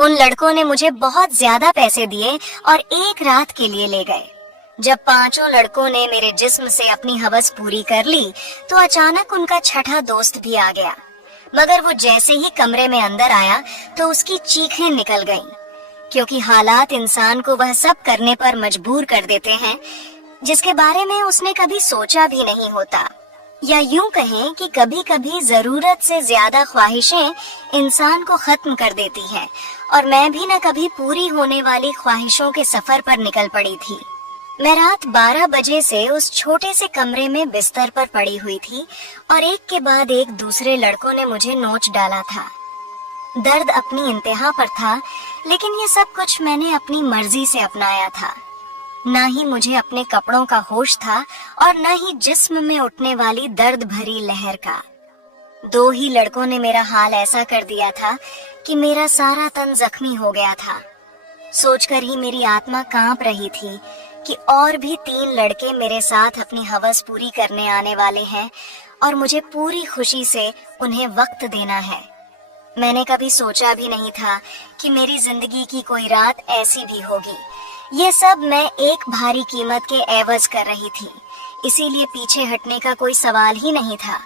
उन लड़कों ने मुझे बहुत ज्यादा पैसे दिए और एक रात के लिए ले गए। जब पांचों लड़कों ने मेरे जिस्म से अपनी हवस पूरी कर ली तो अचानक उनका छठा दोस्त भी आ गया, मगर वो जैसे ही कमरे में अंदर आया तो उसकी चीखें निकल गईं, क्योंकि हालात इंसान को वह सब करने पर मजबूर कर देते हैं जिसके बारे में उसने कभी सोचा भी नहीं होता। या यूं कहें कि कभी कभी जरूरत से ज्यादा ख्वाहिशें इंसान को खत्म कर देती हैं, और मैं भी न कभी पूरी होने वाली ख्वाहिशों के सफर पर निकल पड़ी थी। मैं रात 12 बजे से उस छोटे से कमरे में बिस्तर पर पड़ी हुई थी और एक के बाद एक दूसरे लड़कों ने मुझे नोच डाला था। दर्द अपनी इंतहा पर था, लेकिन ये सब कुछ मैंने अपनी मर्जी से अपनाया था। ना ही मुझे अपने कपड़ों का होश था और न ही जिस्म में उठने वाली दर्द भरी लहर का। दो ही लड़कों ने मेरा हाल ऐसा कर दिया था कि मेरा सारा तन जख्मी हो गया था। सोचकर ही मेरी आत्मा कांप रही थी कि और भी 3 लड़के मेरे साथ अपनी हवस पूरी करने आने वाले हैं और मुझे पूरी खुशी से उन्हें वक्त देना है। मैंने कभी सोचा भी नहीं था कि मेरी जिंदगी की कोई रात ऐसी भी होगी। ये सब मैं एक भारी कीमत के एवज कर रही थी, इसीलिए पीछे हटने का कोई सवाल ही नहीं था।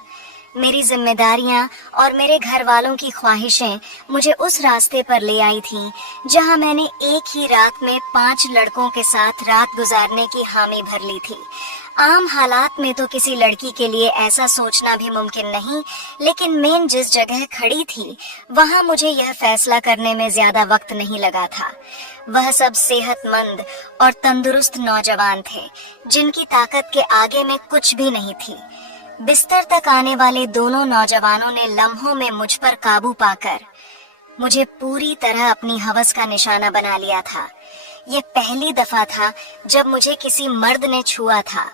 मेरी जिम्मेदारियां और मेरे घर वालों की ख्वाहिशें मुझे उस रास्ते पर ले आई थीं, जहां मैंने एक ही रात में 5 लड़कों के साथ रात गुजारने की हामी भर ली थी। आम हालात में तो किसी लड़की के लिए ऐसा सोचना भी मुमकिन नहीं, लेकिन मैं जिस जगह खड़ी थी वहां मुझे यह फैसला करने में ज्यादा वक्त नहीं लगा था। वह सब सेहतमंद और तंदुरुस्त नौजवान थे, जिनकी ताकत के आगे में कुछ भी नहीं थी। बिस्तर तक आने वाले दोनों नौजवानों ने लम्हों में मुझ पर काबू पाकर मुझे पूरी तरह अपनी हवस का निशाना बना लिया था। ये पहली दफा था जब मुझे किसी मर्द ने छुआ था।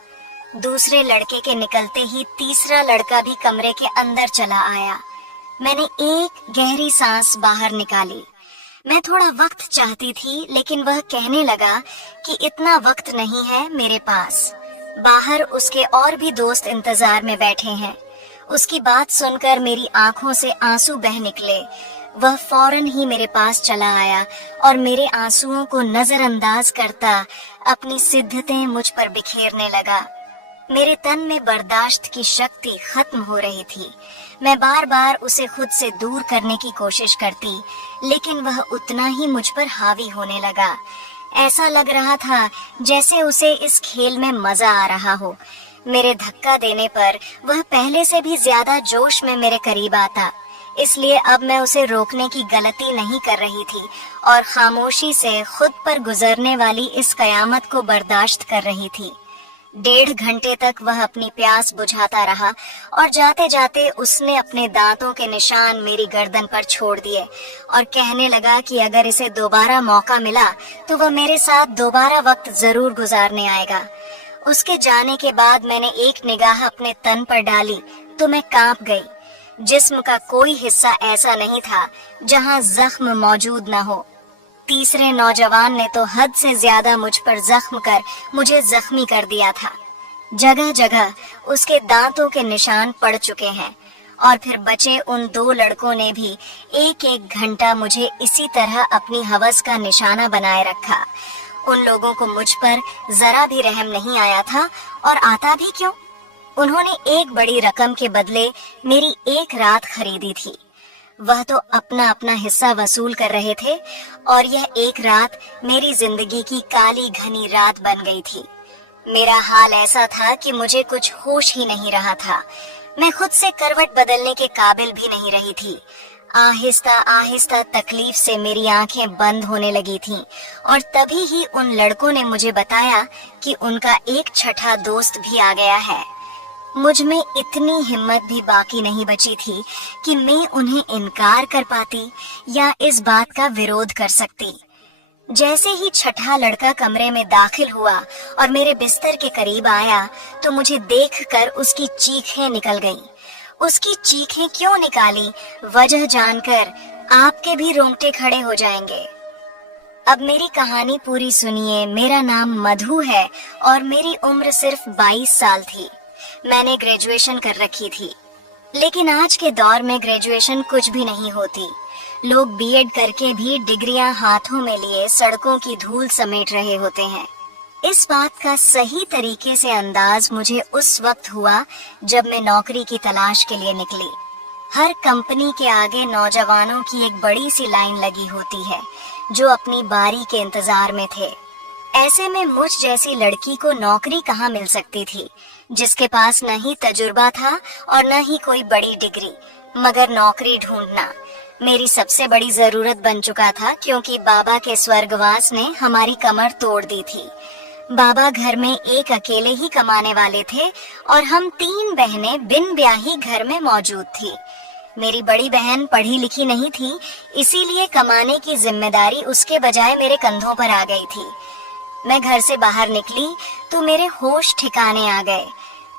दूसरे लड़के के निकलते ही तीसरा लड़का भी कमरे के अंदर चला आया। मैंने एक गहरी सांस बाहर निकाली। मैं थोड़ा वक्त चाहती थी, लेकिन वह कहने लगा कि इतना वक्त नहीं है मेरे पास। बाहर उसके और भी दोस्त इंतजार में बैठे हैं। उसकी बात सुनकर मेरी आंखों से आंसू बह निकले। वह फौरन ही मेरे पास चला आया और मेरे आंसुओं को नजरअंदाज करता अपनी सिद्धतें मुझ पर बिखेरने लगा। मेरे तन में बर्दाश्त की शक्ति खत्म हो रही थी। मैं बार बार उसे खुद से दूर करने की कोशिश करती, लेकिन वह उतना ही मुझ पर हावी होने लगा। ऐसा लग रहा था जैसे उसे इस खेल में मजा आ रहा हो। मेरे धक्का देने पर वह पहले से भी ज्यादा जोश में मेरे करीब आता, इसलिए अब मैं उसे रोकने की गलती नहीं कर रही थी और खामोशी से खुद पर गुजरने वाली इस कयामत को बर्दाश्त कर रही थी। 1.5 घंटे तक वह अपनी प्यास बुझाता रहा और जाते जाते उसने अपने दांतों के निशान मेरी गर्दन पर छोड़ दिए और कहने लगा कि अगर इसे दोबारा मौका मिला तो वह मेरे साथ दोबारा वक्त जरूर गुजारने आएगा। उसके जाने के बाद मैंने एक निगाह अपने तन पर डाली तो मैं कांप गई। जिस्म का कोई हिस्सा ऐसा नहीं था जहां जख्म मौजूद न हो। तीसरे नौजवान ने तो हद से ज्यादा मुझ पर जख्म कर मुझे जख्मी कर दिया था। जगह जगह उसके दांतों के निशान पड़ चुके हैं और फिर बचे उन 2 लड़कों ने भी 1-1 घंटा मुझे इसी तरह अपनी हवस का निशाना बनाए रखा। उन लोगों को मुझ पर जरा भी रहम नहीं आया था, और आता भी क्यों? उन्होंने एक बड़ी रकम के बदले मेरी एक रात खरीदी थी। वह तो अपना अपना हिस्सा वसूल कर रहे थे और यह एक रात मेरी जिंदगी की काली घनी रात बन गई थी। मेरा हाल ऐसा था कि मुझे कुछ होश ही नहीं रहा था। मैं खुद से करवट बदलने के काबिल भी नहीं रही थी। आहिस्ता आहिस्ता तकलीफ से मेरी आंखें बंद होने लगी थीं और तभी ही उन लड़कों ने मुझे बताया कि उनका एक छठा दोस्त भी आ गया है। मुझ में इतनी हिम्मत भी बाकी नहीं बची थी कि मैं उन्हें इनकार कर पाती या इस बात का विरोध कर सकती। जैसे ही छठा लड़का कमरे में दाखिल हुआ और मेरे बिस्तर के करीब आया तो मुझे देखकर उसकी चीखें निकल गईं। उसकी चीखें क्यों निकाली, वजह जानकर आपके भी रोंगटे खड़े हो जाएंगे। अब मेरी कहानी पूरी सुनिए। मेरा नाम मधु है और मेरी उम्र सिर्फ 22 साल थी। मैंने ग्रेजुएशन कर रखी थी, लेकिन आज के दौर में ग्रेजुएशन कुछ भी नहीं होती। लोग बीएड करके भी डिग्रियां हाथों में लिए सड़कों की धूल समेट रहे होते हैं। इस बात का सही तरीके से अंदाज मुझे उस वक्त हुआ जब मैं नौकरी की तलाश के लिए निकली। हर कंपनी के आगे नौजवानों की एक बड़ी सी लाइन लगी होती है जो अपनी बारी के इंतजार में थे। ऐसे में मुझ जैसी लड़की को नौकरी कहाँ मिल सकती थी, जिसके पास न ही तजुर्बा था और न ही कोई बड़ी डिग्री। मगर नौकरी ढूंढना मेरी सबसे बड़ी जरूरत बन चुका था, क्योंकि बाबा के स्वर्गवास ने हमारी कमर तोड़ दी थी। बाबा घर में एक अकेले ही कमाने वाले थे और हम 3 बहनें बिन ब्याही घर में मौजूद थी। मेरी बड़ी बहन पढ़ी लिखी नहीं थी, इसीलिए कमाने की जिम्मेदारी उसके बजाय मेरे कंधों पर आ गई थी। मैं घर से बाहर निकली तो मेरे होश ठिकाने आ गए।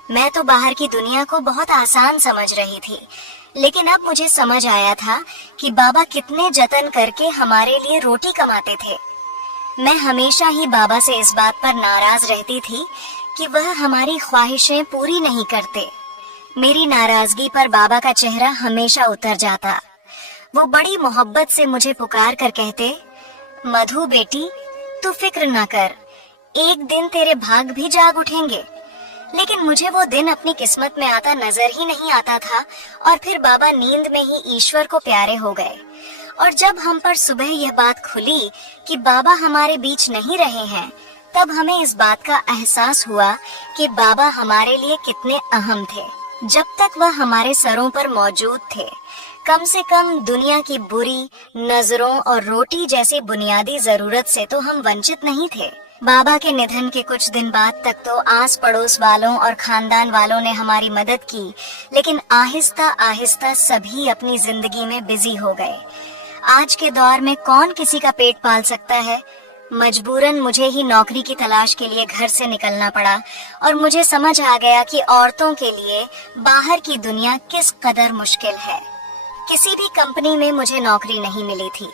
मैं तो बाहर की दुनिया को बहुत आसान समझ रही थी, लेकिन अब मुझे समझ आया था कि बाबा कितने जतन करके हमारे लिए रोटी कमाते थे। मैं हमेशा ही बाबा से इस बात पर नाराज रहती थी कि वह हमारी ख्वाहिशें पूरी नहीं करते। मेरी नाराजगी पर बाबा का चेहरा हमेशा उतर जाता। वो बड़ी मोहब्बत से मुझे पुकार कर कहते, मधु बेटी, तू फिक्र ना कर, एक दिन तेरे भाग भी जाग उठेंगे। लेकिन मुझे वो दिन अपनी किस्मत में आता नजर ही नहीं आता था, और फिर बाबा नींद में ही ईश्वर को प्यारे हो गए। और जब हम पर सुबह यह बात खुली कि बाबा हमारे बीच नहीं रहे हैं, तब हमें इस बात का एहसास हुआ कि बाबा हमारे लिए कितने अहम थे। जब तक वह हमारे सरों पर मौजूद थे, कम से कम दुनिया की बुरी नजरों और रोटी जैसी बुनियादी जरूरत से तो हम वंचित नहीं थे। बाबा के निधन के कुछ दिन बाद तक तो आस पड़ोस वालों और खानदान वालों ने हमारी मदद की, लेकिन आहिस्ता आहिस्ता सभी अपनी जिंदगी में बिजी हो गए। आज के दौर में कौन किसी का पेट पाल सकता है। मजबूरन मुझे ही नौकरी की तलाश के लिए घर से निकलना पड़ा, और मुझे समझ आ गया कि औरतों के लिए बाहर की दुनिया किस कदर मुश्किल है। किसी भी कंपनी में मुझे नौकरी नहीं मिली थी।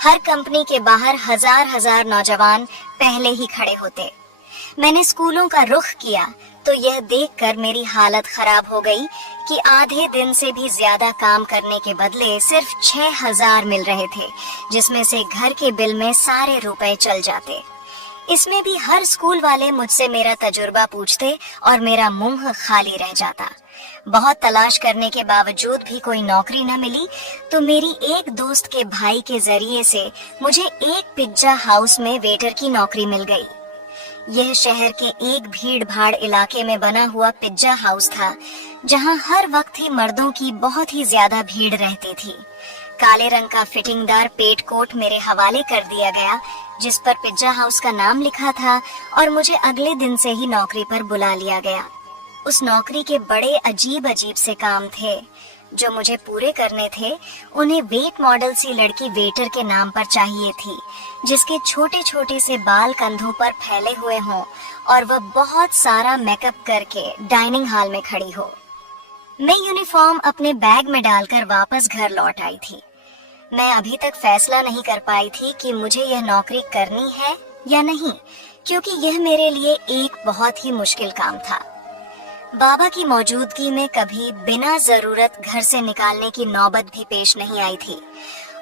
हर कंपनी के बाहर हजार हजार नौजवान पहले ही खड़े होते। मैंने स्कूलों का रुख किया तो यह देखकर मेरी हालत खराब हो गई कि आधे दिन से भी ज्यादा काम करने के बदले सिर्फ 6,000 मिल रहे थे, जिसमें से घर के बिल में सारे रुपए चल जाते। इसमें भी हर स्कूल वाले मुझसे मेरा तजुर्बा पूछते और मेरा मुंह खाली रह जाता। बहुत तलाश करने के बावजूद भी कोई नौकरी न मिली, तो मेरी एक दोस्त के भाई के जरिए से मुझे एक पिज्जा हाउस में वेटर की नौकरी मिल गई। यह शहर के एक भीड़ भाड़ इलाके में बना हुआ पिज्जा हाउस था, जहां हर वक्त ही मर्दों की बहुत ही ज्यादा भीड़ रहती थी। काले रंग का फिटिंगदार पेट कोट मेरे हवाले कर दिया गया, जिस पर पिज्जा हाउस का नाम लिखा था, और मुझे अगले दिन से ही नौकरी पर बुला लिया गया। उस नौकरी के बड़े अजीब अजीब से काम थे जो मुझे पूरे करने थे। उन्हें वेट मॉडल सी लड़की वेटर के नाम पर चाहिए थी, जिसके छोटे छोटे से बाल कंधों पर फैले हुए हों और वह बहुत सारा मेकअप करके डाइनिंग हॉल में खड़ी हो। मैं यूनिफॉर्म अपने बैग में डालकर वापस घर लौट आई थी। मैं अभी तक फैसला नहीं कर पाई थी कि मुझे यह नौकरी करनी है या नहीं, क्योंकि यह मेरे लिए एक बहुत ही मुश्किल काम था। बाबा की मौजूदगी में कभी बिना जरूरत घर से निकालने की नौबत भी पेश नहीं आई थी,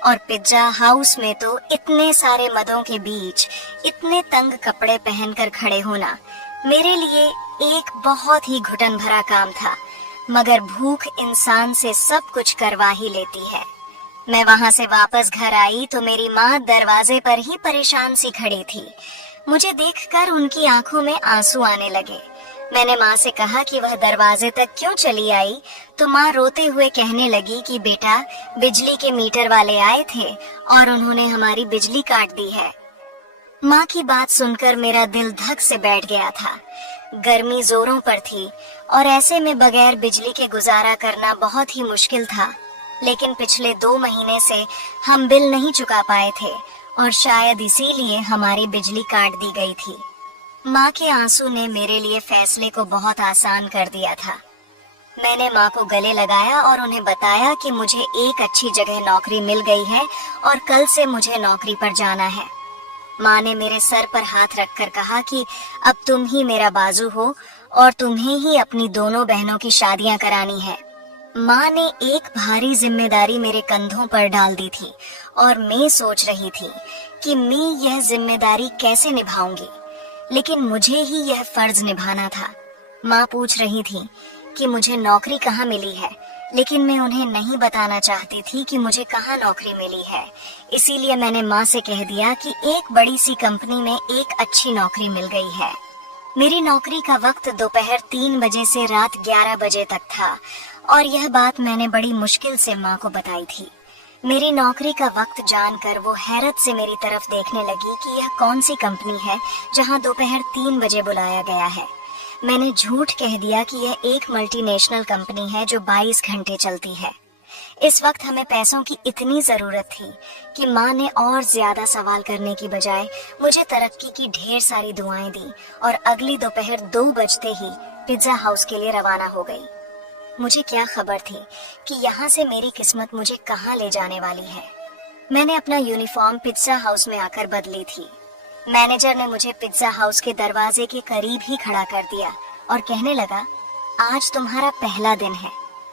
और पिज्जा हाउस में तो इतने सारे मर्दों के बीच इतने तंग कपड़े पहनकर खड़े होना मेरे लिए एक बहुत ही घुटन भरा काम था। मगर भूख इंसान से सब कुछ करवा ही लेती है। मैं वहां से वापस घर आई तो मेरी माँ दरवाजे पर ही परेशान सी खड़ी थी। मुझे देखकर उनकी आंखों में आंसू आने लगे। मैंने माँ से कहा कि वह दरवाजे तक क्यों चली आई, तो माँ रोते हुए कहने लगी कि बेटा, बिजली के मीटर वाले आए थे और उन्होंने हमारी बिजली काट दी है। माँ की बात सुनकर मेरा दिल धक से बैठ गया था। गर्मी जोरों पर थी और ऐसे में बगैर बिजली के गुजारा करना बहुत ही मुश्किल था। लेकिन पिछले 2 महीने से हम बिल नहीं चुका पाए थे और शायद इसीलिए हमारी बिजली काट दी गई थी। माँ के आंसू ने मेरे लिए फैसले को बहुत आसान कर दिया था। मैंने माँ को गले लगाया और उन्हें बताया कि मुझे एक अच्छी जगह नौकरी मिल गई है और कल से मुझे नौकरी पर जाना है। माँ ने मेरे सर पर हाथ रखकर कहा कि अब तुम ही मेरा बाजू हो और तुम्हें ही अपनी दोनों बहनों की शादियां करानी है। माँ ने एक भारी जिम्मेदारी मेरे कंधों पर डाल दी थी और मैं सोच रही थी कि मैं यह जिम्मेदारी कैसे निभाऊंगी, लेकिन मुझे ही यह फर्ज निभाना था। माँ पूछ रही थी कि मुझे नौकरी कहाँ मिली है, लेकिन मैं उन्हें नहीं बताना चाहती थी कि मुझे कहाँ नौकरी मिली है। इसीलिए मैंने माँ से कह दिया कि एक बड़ी सी कंपनी में एक अच्छी नौकरी मिल गई है। मेरी नौकरी का वक्त दोपहर 3 बजे से रात 11 बजे तक था और यह बात मैंने बड़ी मुश्किल से माँ को बताई थी। मेरी नौकरी का वक्त जानकर वो हैरत से मेरी तरफ देखने लगी कि यह कौन सी कंपनी है जहाँ दोपहर 3 बजे बुलाया गया है। मैंने झूठ कह दिया कि यह एक मल्टीनेशनल कंपनी है जो 22 घंटे चलती है। इस वक्त हमें पैसों की इतनी जरूरत थी कि माँ ने और ज्यादा सवाल करने की बजाय मुझे तरक्की की ढेर सारी दुआएं दी और अगली दोपहर 2 बजते ही पिज्जा हाउस के लिए रवाना हो गई। मुझे क्या खबर थी कि यहाँ से मेरी किस्मत मुझे कहाँ ले जाने वाली है। मैंने अपना यूनिफॉर्म पिज्जा हाउस में आकर बदली थी। मैनेजर ने मुझे पिज्जा हाउस के दरवाजे के करीब ही खड़ा कर दिया और कहने लगा, आज तुम्हारा पहला दिन है,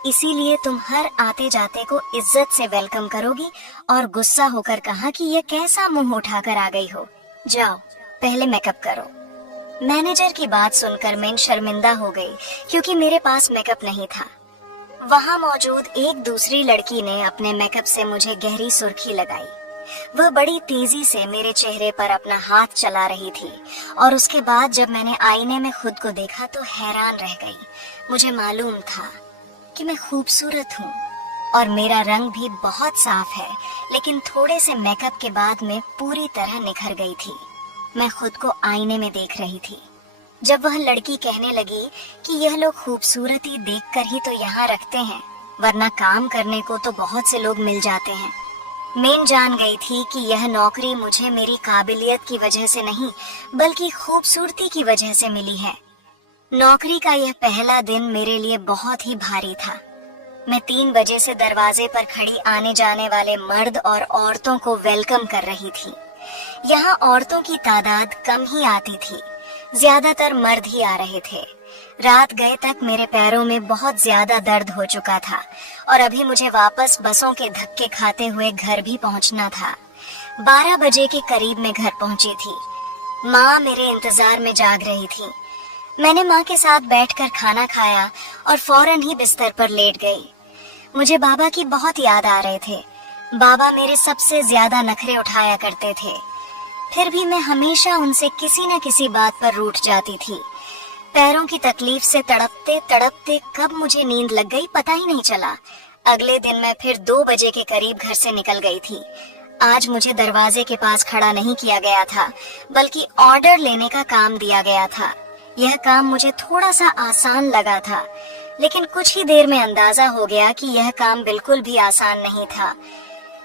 इसीलिए तुम हर आते जाते को इज्जत से वेलकम करोगी। और गुस्सा होकर कहा कि ये कैसा मुंह उठाकर आ गई हो, जाओ पहले मेकअप करो। मैनेजर की बात सुनकर मैं शर्मिंदा हो गई क्योंकि मेरे पास मेकअप नहीं था। वहाँ मौजूद एक दूसरी लड़की ने अपने मेकअप से मुझे गहरी सुर्खी लगाई। वह बड़ी तेजी से मेरे चेहरे पर अपना हाथ चला रही थी और उसके बाद जब मैंने आईने में खुद को देखा तो हैरान रह गई। मुझे मालूम था कि मैं खूबसूरत हूँ और मेरा रंग भी बहुत साफ है, लेकिन थोड़े से मेकअप के बाद मैं पूरी तरह निखर गई थी। मैं खुद को आईने में देख रही थी। जब वह लड़की कहने लगी कि यह लोग खूबसूरती देखकर ही तो यहाँ रखते हैं, वरना काम करने को तो बहुत से लोग मिल जाते हैं, मैं जान गई थी कि यह नौकरी मुझे मेरी काबिलियत की वजह से नहीं बल्कि खूबसूरती की वजह से मिली है। नौकरी का यह पहला दिन मेरे लिए बहुत ही भारी था। मैं 3 बजे से दरवाजे पर खड़ी आने जाने वाले मर्द और औरतों को वेलकम कर रही थी। यहाँ औरतों की तादाद कम ही आती थी, ज्यादातर मर्द ही आ रहे थे। रात गए तक मेरे पैरों में बहुत ज्यादा दर्द हो चुका था और अभी मुझे वापस बसों के धक्के खाते हुए घर भी पहुंचना था। 12 बजे के करीब मैं घर पहुंची थी। माँ मेरे इंतजार में जाग रही थी। मैंने माँ के साथ बैठकर खाना खाया और फौरन ही बिस्तर पर लेट गई। मुझे बाबा की बहुत याद आ रहे थे। बाबा मेरे सबसे ज्यादा नखरे उठाया करते थे, फिर भी मैं हमेशा उनसे किसी न किसी बात पर रूठ जाती थी। पैरों की तकलीफ से तड़पते तड़पते कब मुझे नींद लग गई पता ही नहीं चला। अगले दिन मैं फिर 2 बजे के करीब घर से निकल गई थी। आज मुझे दरवाजे के पास खड़ा नहीं किया गया था, बल्कि ऑर्डर लेने का काम दिया गया था। यह काम मुझे थोड़ा सा आसान लगा था, लेकिन कुछ ही देर में अंदाजा हो गया कि यह काम बिल्कुल भी आसान नहीं था।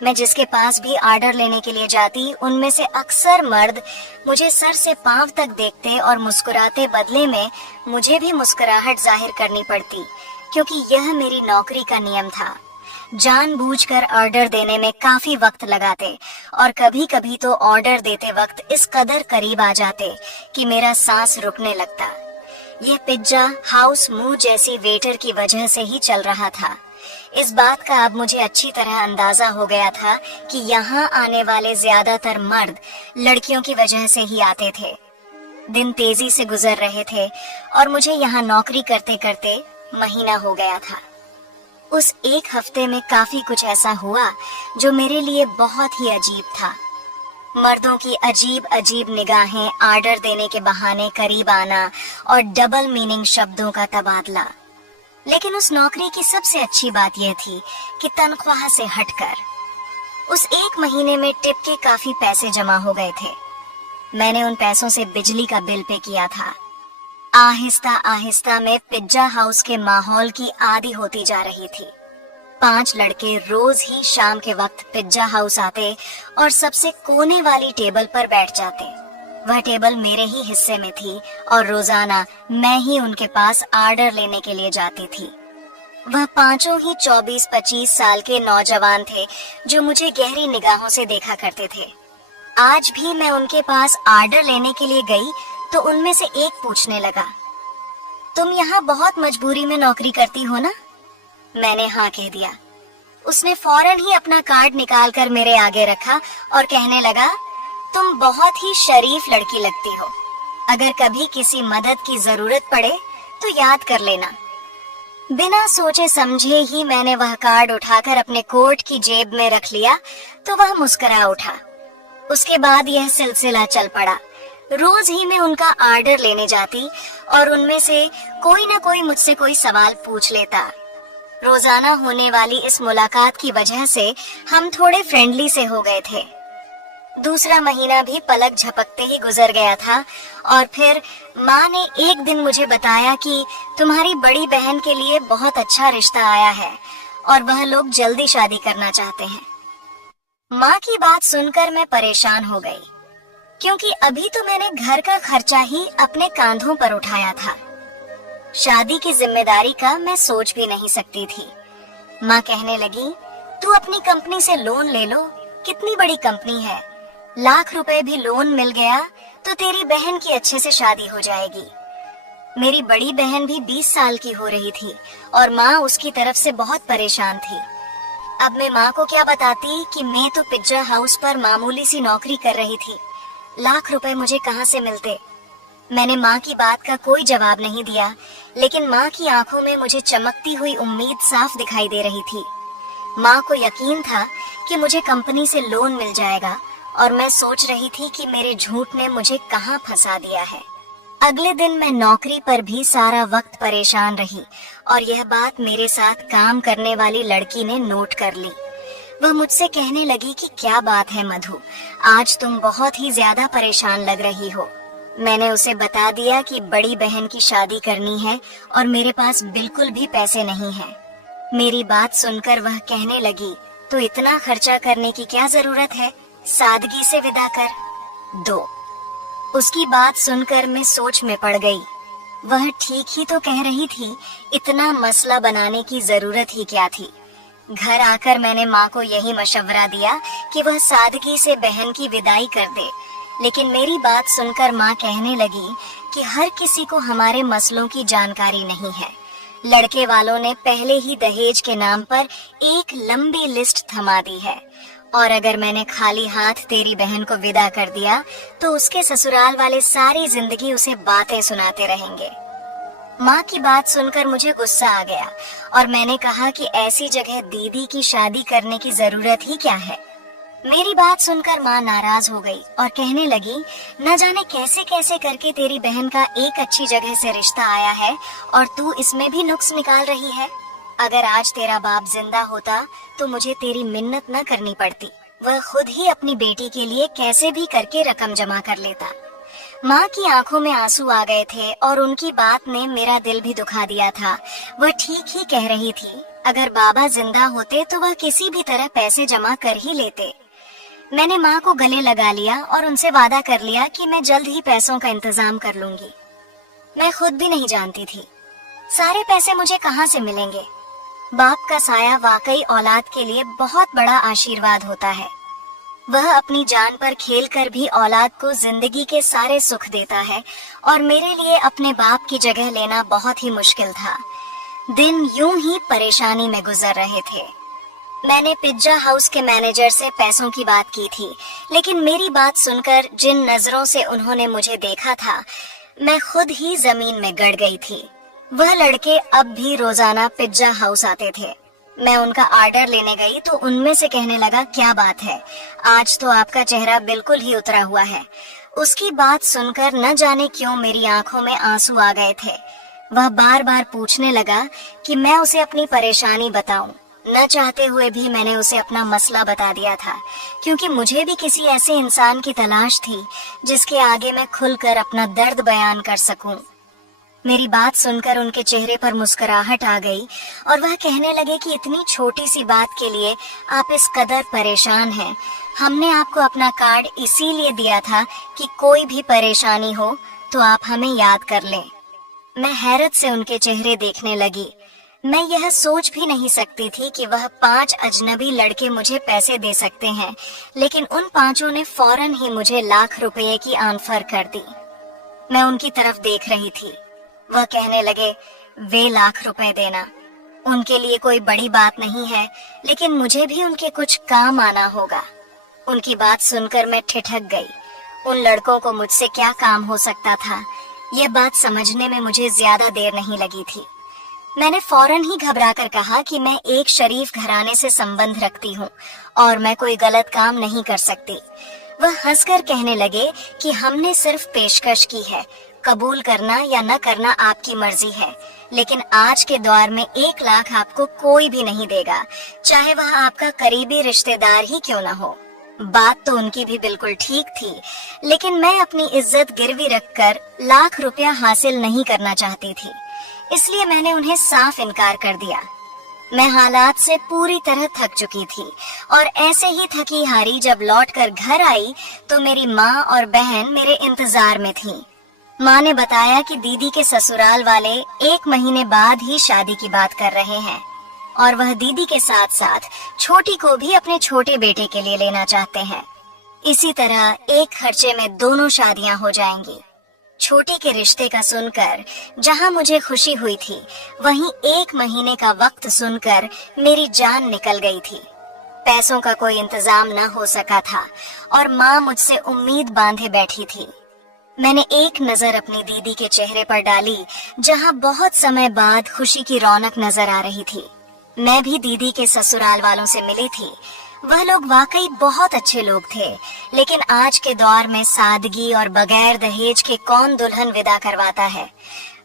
मैं जिसके पास भी ऑर्डर लेने के लिए जाती, उनमें से अक्सर मर्द मुझे सर से पांव तक देखते और मुस्कुराते, बदले में मुझे भी मुस्कुराहट जाहिर करनी पड़ती, क्योंकि यह मेरी नौकरी का नियम था। जानबूझकर ऑर्डर देने में काफी वक्त लगाते और कभी कभी तो ऑर्डर देते वक्त इस कदर करीब आ जाते कि मेरा सांस रुकने लगता। यह पिज्जा हाउस मुंह जैसी वेटर की वजह से ही चल रहा था। इस बात का अब मुझे अच्छी तरह अंदाजा हो गया था कि यहाँ आने वाले ज्यादातर मर्द लड़कियों की वजह से ही आते थे। दिन तेजी से गुजर रहे थे और मुझे यहाँ नौकरी करते करते महीना हो गया था। उस एक हफ्ते में काफी कुछ ऐसा हुआ जो मेरे लिए बहुत ही अजीब था। मर्दों की अजीब अजीब निगाहें, ऑर्डर देने के बहाने करीब आना और डबल मीनिंग शब्दों का तबादला। लेकिन उस नौकरी की सबसे अच्छी बात यह थी कि तनख्वाह से हटकर उस एक महीने में टिप के काफी पैसे जमा हो गए थे। मैंने उन पैसों से बिजली का बिल पे किया था। आहिस्ता आहिस्ता मैं पिज्जा हाउस के माहौल की आदी होती जा रही थी। 5 लड़के रोज ही शाम के वक्त पिज्जा हाउस आते और सबसे कोने वाली टेबल पर बैठ जाते। वह टेबल मेरे ही हिस्से में थी और रोजाना मैं ही उनके पास ऑर्डर लेने के लिए जाती थी। वह पांचों ही 24-25 साल के नौजवान थे जो मुझे गहरी निगाहों से देखा करते थे। आज भी मैं उनके पास ऑर्डर लेने के लिए गई तो उनमें से एक पूछने लगा, तुम यहाँ बहुत मजबूरी में नौकरी करती हो ना? मैंने हाँ कह दिया। उसने फौरन ही अपना कार्ड निकालकर मेरे आगे रखा और कहने लगा, तुम बहुत ही शरीफ लड़की लगती हो। अगर कभी किसी मदद की जरूरत पड़े तो याद कर लेना। बिना सोचे समझे ही मैंने वह कार्ड उठाकर अपने कोट की जेब में रख लिया तो वह मुस्कुरा उठा। उसके बाद यह सिलसिला चल पड़ा। रोज ही मैं उनका ऑर्डर लेने जाती और उनमें से कोई न कोई मुझसे कोई सवाल पूछ लेता। रोजाना होने वाली इस मुलाकात की वजह से हम थोड़े फ्रेंडली से हो गए थे। दूसरा महीना भी पलक झपकते ही गुजर गया था और फिर माँ ने एक दिन मुझे बताया कि तुम्हारी बड़ी बहन के लिए बहुत अच्छा रिश्ता आया है और वह लोग जल्दी शादी करना चाहते हैं। माँ की बात सुनकर मैं परेशान हो गई, क्योंकि अभी तो मैंने घर का खर्चा ही अपने कांधों पर उठाया था। शादी की जिम्मेदारी का मैं सोच भी नहीं सकती थी। माँ कहने लगी, तू अपनी कंपनी से लोन ले लो, कितनी बड़ी कंपनी है, लाख रुपए भी लोन मिल गया तो तेरी बहन की अच्छे से शादी हो जाएगी। मेरी बड़ी बहन भी 20 साल की हो रही थी और माँ उसकी तरफ से बहुत परेशान थी। अब मैं माँ को क्या बताती कि मैं तो पिज्जा हाउस पर मामूली सी नौकरी कर रही थी, लाख रुपए मुझे कहाँ से मिलते। मैंने माँ की बात का कोई जवाब नहीं दिया, लेकिन माँ की आंखों में मुझे चमकती हुई उम्मीद साफ दिखाई दे रही थी। माँ को यकीन था कि मुझे कंपनी से लोन मिल जाएगा और मैं सोच रही थी कि मेरे झूठ ने मुझे कहाँ फंसा दिया है। अगले दिन मैं नौकरी पर भी सारा वक्त परेशान रही और यह बात मेरे साथ काम करने वाली लड़की ने नोट कर ली। वह मुझसे कहने लगी कि क्या बात है मधु, आज तुम बहुत ही ज्यादा परेशान लग रही हो। मैंने उसे बता दिया कि बड़ी बहन की शादी करनी है और मेरे पास बिल्कुल भी पैसे नहीं हैं। मेरी बात सुनकर वह कहने लगी, तो इतना खर्चा करने की क्या जरूरत है, सादगी से विदा कर दो। उसकी बात सुनकर मैं सोच में पड़ गई। वह ठीक ही तो कह रही थी, इतना मसला बनाने की जरूरत ही क्या थी। घर आकर मैंने माँ को यही मशवरा दिया कि वह सादगी से बहन की विदाई कर दे, लेकिन मेरी बात सुनकर माँ कहने लगी कि हर किसी को हमारे मसलों की जानकारी नहीं है। लड़के वालों ने पहले ही दहेज के नाम पर एक लंबी लिस्ट थमा दी है और अगर मैंने खाली हाथ तेरी बहन को विदा कर दिया तो उसके ससुराल वाले सारी जिंदगी उसे बातें सुनाते रहेंगे। माँ की बात सुनकर मुझे गुस्सा आ गया और मैंने कहा कि ऐसी जगह दीदी की शादी करने की जरूरत ही क्या है। मेरी बात सुनकर माँ नाराज हो गई और कहने लगी, न जाने कैसे कैसे करके तेरी बहन का एक अच्छी जगह से रिश्ता आया है और तू इसमें भी नुक्स निकाल रही है। अगर आज तेरा बाप जिंदा होता तो मुझे तेरी मिन्नत न करनी पड़ती, वह खुद ही अपनी बेटी के लिए कैसे भी करके रकम जमा कर लेता। माँ की आंखों में आंसू आ गए थे और उनकी बात ने मेरा दिल भी दुखा दिया था। वह ठीक ही कह रही थी, अगर बाबा जिंदा होते तो वह किसी भी तरह पैसे जमा कर ही लेते। मैंने माँ को गले लगा लिया और उनसे वादा कर लिया कि मैं जल्द ही पैसों का इंतजाम कर लूंगी। मैं खुद भी नहीं जानती थी सारे पैसे मुझे कहाँ से मिलेंगे। बाप का साया वाकई औलाद के लिए बहुत बड़ा आशीर्वाद होता है। वह अपनी जान पर खेलकर भी औलाद को जिंदगी के सारे सुख देता है और मेरे लिए अपने बाप की जगह लेना बहुत ही मुश्किल था। दिन यूं ही परेशानी में गुजर रहे थे। मैंने पिज्जा हाउस के मैनेजर से पैसों की बात की थी, लेकिन मेरी बात सुनकर जिन नजरों से उन्होंने मुझे देखा था, मैं खुद ही जमीन में गड़ गई थी। वह लड़के अब भी रोजाना पिज्जा हाउस आते थे। मैं उनका ऑर्डर लेने गई तो उनमें से कहने लगा, क्या बात है, आज तो आपका चेहरा बिल्कुल ही उतरा हुआ है। उसकी बात सुनकर न जाने क्यों मेरी आंखों में आंसू आ गए थे। वह बार बार पूछने लगा कि मैं उसे अपनी परेशानी बताऊं। न चाहते हुए भी मैंने उसे अपना मसला बता दिया था, क्योंकि मुझे भी किसी ऐसे इंसान की तलाश थी जिसके आगे मैं खुलकर अपना दर्द बयान कर सकूं। मेरी बात सुनकर उनके चेहरे पर मुस्कुराहट आ गई और वह कहने लगे कि इतनी छोटी सी बात के लिए आप इस कदर परेशान हैं। हमने आपको अपना कार्ड इसीलिए दिया था कि कोई भी परेशानी हो तो आप हमें याद कर लें। मैं हैरत से उनके चेहरे देखने लगी। मैं यह सोच भी नहीं सकती थी कि वह 5 अजनबी लड़के मुझे पैसे दे सकते हैं, लेकिन उन 5 ने फौरन ही मुझे लाख रुपए की ऑफर कर दी। मैं उनकी तरफ देख रही थी। वह कहने लगे, वे लाख रुपए देना, उनके लिए कोई बड़ी बात नहीं है, लेकिन मुझे भी उनके कुछ काम आना होगा। उनकी बात सुनकर मैं ठिठक गई। उन लड़कों को मुझसे क्या काम हो सकता था, ये बात समझने में मुझे ज्यादा देर नहीं लगी थी। मैंने फौरन ही घबराकर कहा कि मैं एक शरीफ घराने से संबंध रखती हूँ और मैं कोई गलत काम नहीं कर सकती। वह हंसकर कहने लगे कि हमने सिर्फ पेशकश की है, कबूल करना या न करना आपकी मर्जी है, लेकिन आज के दौर में 1 लाख आपको कोई भी नहीं देगा, चाहे वह आपका करीबी रिश्तेदार ही क्यों न हो। बात तो उनकी भी बिल्कुल ठीक थी, लेकिन मैं अपनी इज्जत गिरवी रखकर लाख रुपया हासिल नहीं करना चाहती थी, इसलिए मैंने उन्हें साफ इनकार कर दिया। मैं हालात से पूरी तरह थक चुकी थी और ऐसे ही थकी हारी जब लौटकर घर आई तो मेरी माँ और बहन मेरे इंतजार में थीं। माँ ने बताया कि दीदी के ससुराल वाले 1 महीने बाद ही शादी की बात कर रहे हैं और वह दीदी के साथ साथ छोटी को भी अपने छोटे बेटे के लिए लेना चाहते हैं। इसी तरह एक खर्चे में दोनों शादियां हो जाएंगी। छोटी के रिश्ते का सुनकर जहां मुझे खुशी हुई थी, वहीं 1 महीने का वक्त सुनकर मेरी जान निकल गई थी। पैसों का कोई इंतजाम न हो सका था और माँ मुझसे उम्मीद बांधे बैठी थी। मैंने एक नजर अपनी दीदी के चेहरे पर डाली, जहां बहुत समय बाद खुशी की रौनक नजर आ रही थी। मैं भी दीदी के ससुराल वालों से मिली थी। वह लोग वाकई बहुत अच्छे लोग थे, लेकिन आज के दौर में सादगी और बगैर दहेज के कौन दुल्हन विदा करवाता है।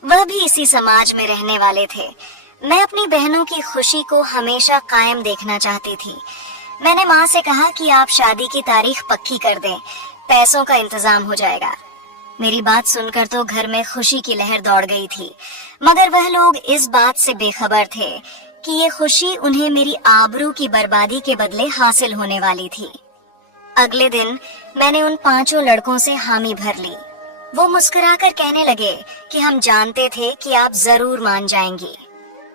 वह भी इसी समाज में रहने वाले थे। मैं अपनी बहनों की खुशी को हमेशा कायम देखना चाहती थी। मैंने माँ से कहा कि आप शादी की तारीख पक्की कर दें, पैसों का इंतजाम हो जाएगा। मेरी बात सुनकर तो घर में खुशी की लहर दौड़ गई थी, मगर वह लोग इस बात से बेखबर थे कि ये खुशी उन्हें मेरी आबरू की बर्बादी के बदले हासिल होने वाली थी। अगले दिन मैंने उन 5 लड़कों से हामी भर ली। वो मुस्कुराकर कहने लगे कि हम जानते थे कि आप जरूर मान जाएंगी।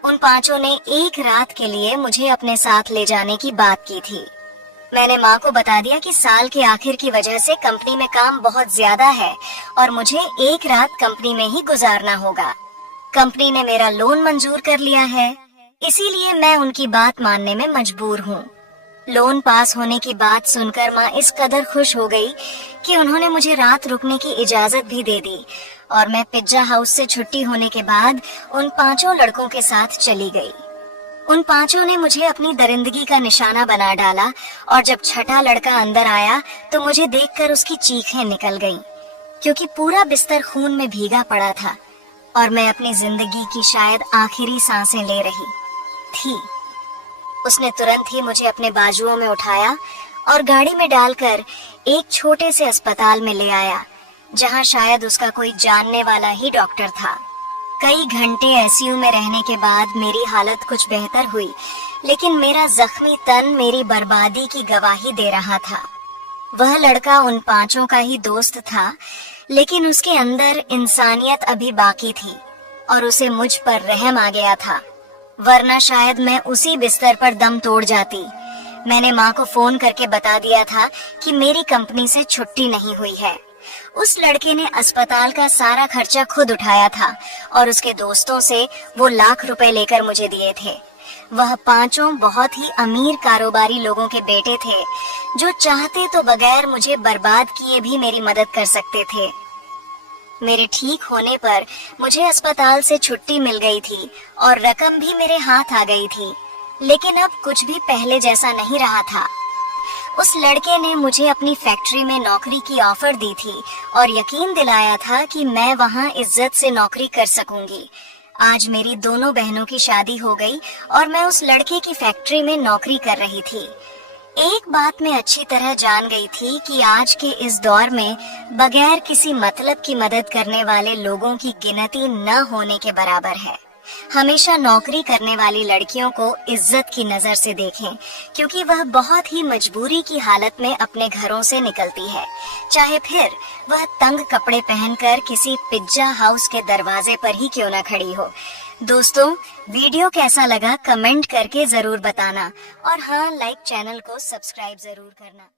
उन 5 ने एक रात के लिए मुझे अपने साथ ले जाने की बात की थी। मैंने माँ को बता दिया कि साल के आखिर की वजह से कंपनी में काम बहुत ज्यादा है और मुझे एक रात कंपनी में ही गुजारना होगा। कंपनी ने मेरा लोन मंजूर कर लिया है, इसीलिए मैं उनकी बात मानने में मजबूर हूँ। लोन पास होने की बात सुनकर माँ इस कदर खुश हो गई कि उन्होंने मुझे रात रुकने की इजाजत भी दे दी और मैं पिज्जा हाउस से छुट्टी होने के बाद उन 5 लड़कों के साथ चली गई। उन 5 ने मुझे अपनी दरिंदगी का निशाना बना डाला और जब छठा लड़का अंदर आया तो मुझे देखकर उसकी चीखें निकल गईं, क्योंकि पूरा बिस्तर खून में भीगा पड़ा था और मैं अपनी जिंदगी की शायद आखिरी सांसें ले रही थी। उसने तुरंत ही मुझे अपने बाजुओं में उठाया और गाड़ी में डालकर एक छोटे से अस्पताल में ले आया, जहां शायद उसका कोई जानने वाला ही डॉक्टर था। कई घंटे आईसीयू में रहने के बाद मेरी हालत कुछ बेहतर हुई, लेकिन मेरा जख्मी तन मेरी बर्बादी की गवाही दे रहा था। वह लड़का उन 5 का ही दोस्त था, लेकिन उसके अंदर इंसानियत अभी बाकी थी और उसे मुझ पर रहम आ गया था, वरना शायद मैं उसी बिस्तर पर दम तोड़ जाती। मैंने माँ को फोन करके बता दिया था कि मेरी कंपनी से छुट्टी नहीं हुई है। उस लड़के ने अस्पताल का सारा खर्चा खुद उठाया था और उसके दोस्तों से वो लाख रुपए लेकर मुझे दिए थे। वह 5 बहुत ही अमीर कारोबारी लोगों के बेटे थे, जो चाहते तो बगैर मुझे बर्बाद किए भी मेरी मदद कर सकते थे। मेरे ठीक होने पर मुझे अस्पताल से छुट्टी मिल गई थी और रकम भी मेरे हाथ आ गई थी, लेकिन अब कुछ भी पहले जैसा नहीं रहा था। उस लड़के ने मुझे अपनी फैक्ट्री में नौकरी की ऑफर दी थी और यकीन दिलाया था कि मैं वहां इज्जत से नौकरी कर सकूंगी। आज मेरी दोनों बहनों की शादी हो गई और मैं उस लड़के की फैक्ट्री में नौकरी कर रही थी। एक बात मैं अच्छी तरह जान गई थी कि आज के इस दौर में बगैर किसी मतलब की मदद करने वाले लोगों की गिनती न होने के बराबर है। हमेशा नौकरी करने वाली लड़कियों को इज्जत की नजर से देखें, क्योंकि वह बहुत ही मजबूरी की हालत में अपने घरों से निकलती है, चाहे फिर वह तंग कपड़े पहनकर किसी पिज्जा हाउस के दरवाजे पर ही क्यों न खड़ी हो। दोस्तों, वीडियो कैसा लगा कमेंट करके जरूर बताना और हाँ, लाइक चैनल को सब्सक्राइब जरूर करना।